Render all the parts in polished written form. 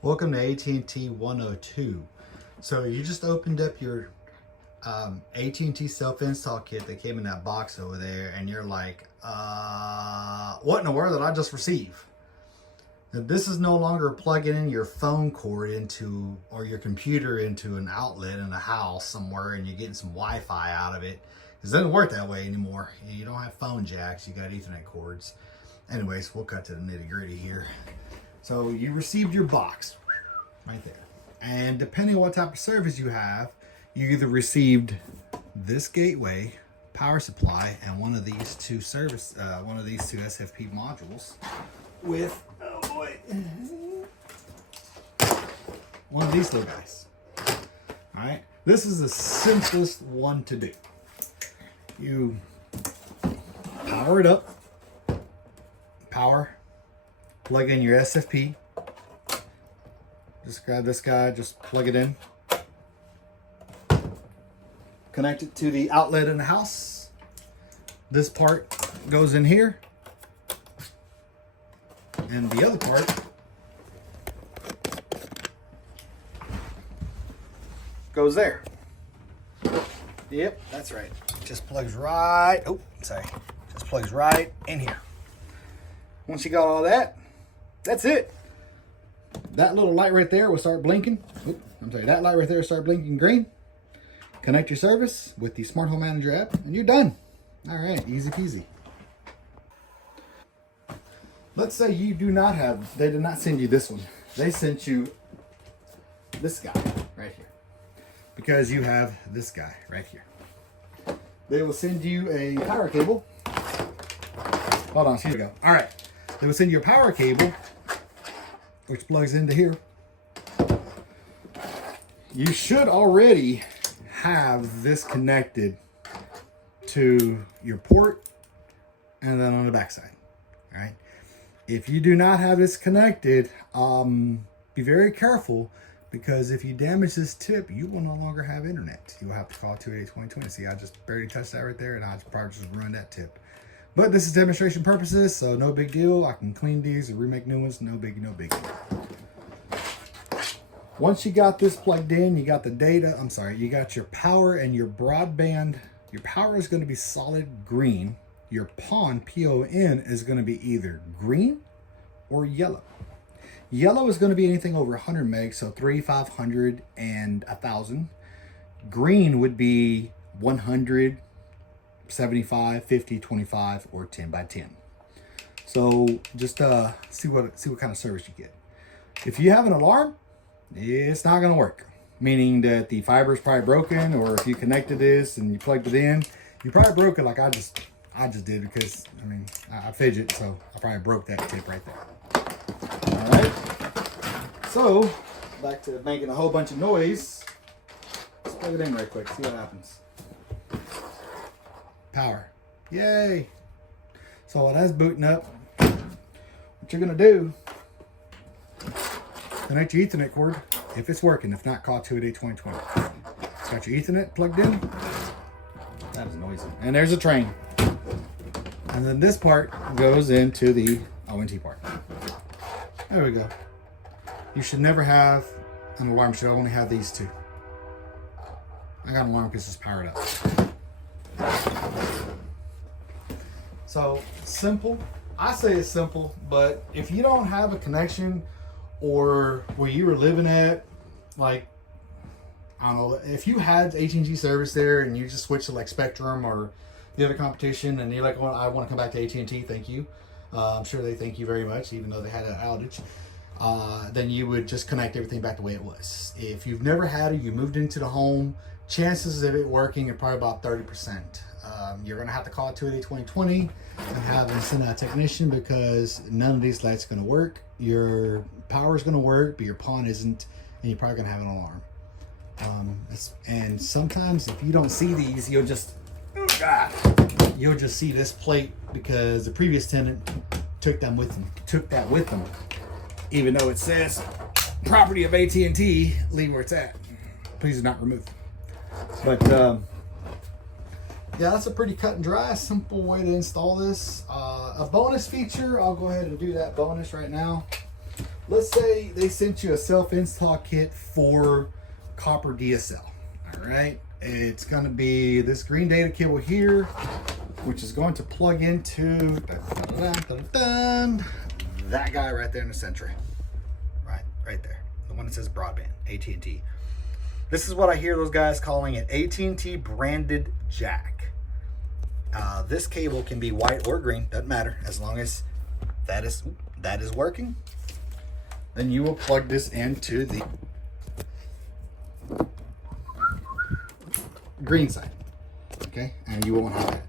Welcome to AT&T 102. So you just opened up your AT&T self-install kit that came in that box over there, and you're like, what in the world did I just receive? Now, this is no longer plugging in your phone cord into, or your computer into an outlet in a house somewhere and you're getting some Wi-Fi out of it. It doesn't work that way anymore. You don't have phone jacks, you got Ethernet cords. Anyways, we'll cut to the nitty gritty here. So you received your box right there. And depending on what type of service you have, you either received this gateway, power supply, and one of these two SFP modules with, oh boy, one of these little guys. All right, this is the simplest one to do. You power it up, plug in your SFP. Just grab this guy, just plug it in. Connect it to the outlet in the house. This part goes in here. And the other part goes there. Yep, that's right. Just plugs right, just plugs right in here. Once you got all that, that's it. That little light right there will start blinking. That light right there will start blinking green. Connect your service with the Smart Home Manager app, and you're done. All right, easy peasy. Let's say you do not have, they did not send you this one. They sent you this guy right here, because you have this guy right here. They will send you a power cable. Hold on, here we go. All right, they will send you a power cable, which plugs into here. You should already have this connected to your port and then on the backside. All right. If you do not have this connected, be very careful, because if you damage this tip, you will no longer have internet. You will have to call 288-2020. See, I just barely touched that right there, and I probably just ruined that tip. But this is demonstration purposes, so no big deal. I can clean these and remake new ones. No biggie, no biggie. Once you got this plugged in, you got the data. You got your power and your broadband. Your power is going to be solid green. Your PON, PON, is going to be either green or yellow. Yellow is going to be anything over 100 megs, so 3, 500, and 1,000. Green would be 100, 75, 50, 25, or 10 by 10. So just see what kind of service you get. If you have an alarm, it's not going to work. Meaning that the fiber is probably broken, or if you connected this and you plugged it in, you probably broke it like I just did, because I fidget, so I probably broke that tip right there. All right. So back to making a whole bunch of noise. Let's plug it in right quick. See what happens. Power. Yay. So while that's booting up, what you're gonna do, connect your Ethernet cord if it's working. If not, call 288-2020. It's got your Ethernet plugged in. That is noisy. And there's a train. And then this part goes into the ONT part. There we go. You should never have an alarm. You should only have these two. I got an alarm because it's powered up. So simple. I say it's simple, but if you don't have a connection, or where you were living at, like, I don't know, if you had AT&T service there and you just switched to like Spectrum or the other competition, and you're like, well, I want to come back to AT&T, thank you. I'm sure they thank you very much, even though they had an outage. Then you would just connect everything back the way it was. If you've never had it, you moved into the home, chances of it working are probably about 30%. You're going to have to call 288-2020 and have them send out a technician, because none of these lights are going to work. Your power is going to work, but your PON isn't, and you're probably going to have an alarm. And sometimes if you don't see these, you'll just see this plate, because the previous tenant took that with them, even though it says property of AT&T, leave where it's at. Please do not remove. But yeah, that's a pretty cut and dry, simple way to install this. A bonus feature, I'll go ahead and do that bonus right now. let's say they sent you a self-install kit for copper DSL. All right, it's going to be this green data cable here, which is going to plug into that guy right there in the center. Right there, the one that says broadband, AT&T. This is what I hear those guys calling it, AT&T branded jack. This cable can be white or green, doesn't matter, as long as that is working. Then you will plug this into the green side, okay, and you won't have it.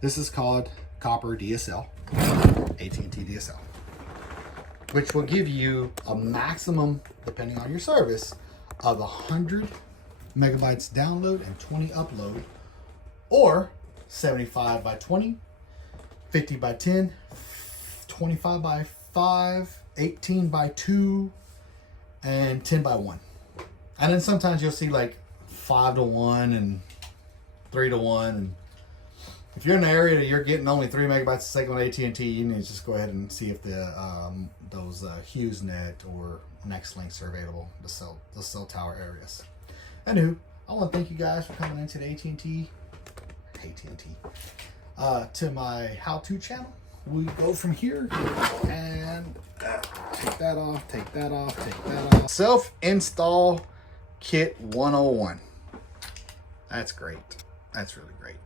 This is called copper DSL, AT&T DSL, which will give you a maximum, depending on your service, of 100 megabytes download and 20 upload, or 75 by 20, 50 by 10, 25 by 5, 18 by 2, and 10 by 1. And then sometimes you'll see like 5 to 1 and 3 to 1. And if you're in the area that you're getting only 3 megabytes a second with AT&T, you need to just go ahead and see if the those HughesNet or Nextlinks are available, the cell tower areas. Anywho, I want to thank you guys for coming into the AT&T to my how-to channel. We go from here and take that off, take that off, take that off. Self-install kit 101. That's great. That's really great.